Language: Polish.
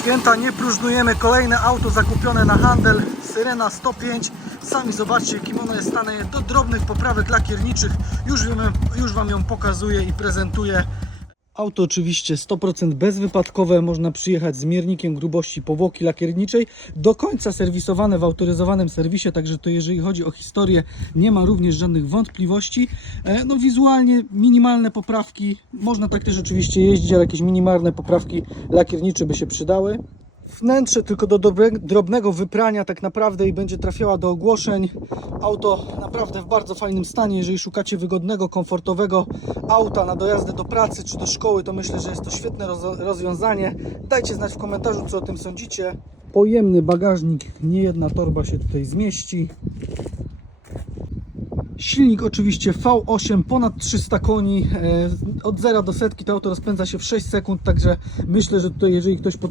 Święta nie próżnujemy, kolejne auto zakupione na handel, Syrena 105. Sami zobaczcie, jakim ono jest stanie do drobnych poprawek lakierniczych. Już, już Wam ją pokazuję i prezentuję. Auto oczywiście 100% bezwypadkowe, można przyjechać z miernikiem grubości powłoki lakierniczej, do końca serwisowane w autoryzowanym serwisie, także to jeżeli chodzi o historię nie ma również żadnych wątpliwości. E, No wizualnie minimalne poprawki, można tak też oczywiście jeździć, ale jakieś minimalne poprawki lakiernicze by się przydały. Wnętrze tylko do dobre, drobnego wyprania tak naprawdę i będzie trafiała do ogłoszeń. Auto naprawdę w bardzo fajnym stanie. Jeżeli szukacie wygodnego, komfortowego auta na dojazdy do pracy czy do szkoły, to myślę, że jest to świetne roz- rozwiązanie. Dajcie znać w komentarzu, co o tym sądzicie. Pojemny bagażnik, nie jedna torba się tutaj zmieści. Silnik oczywiście V8, ponad 300 koni. E, Od 0 do setki to auto rozpędza się w 6 sekund, także myślę, że tutaj jeżeli ktoś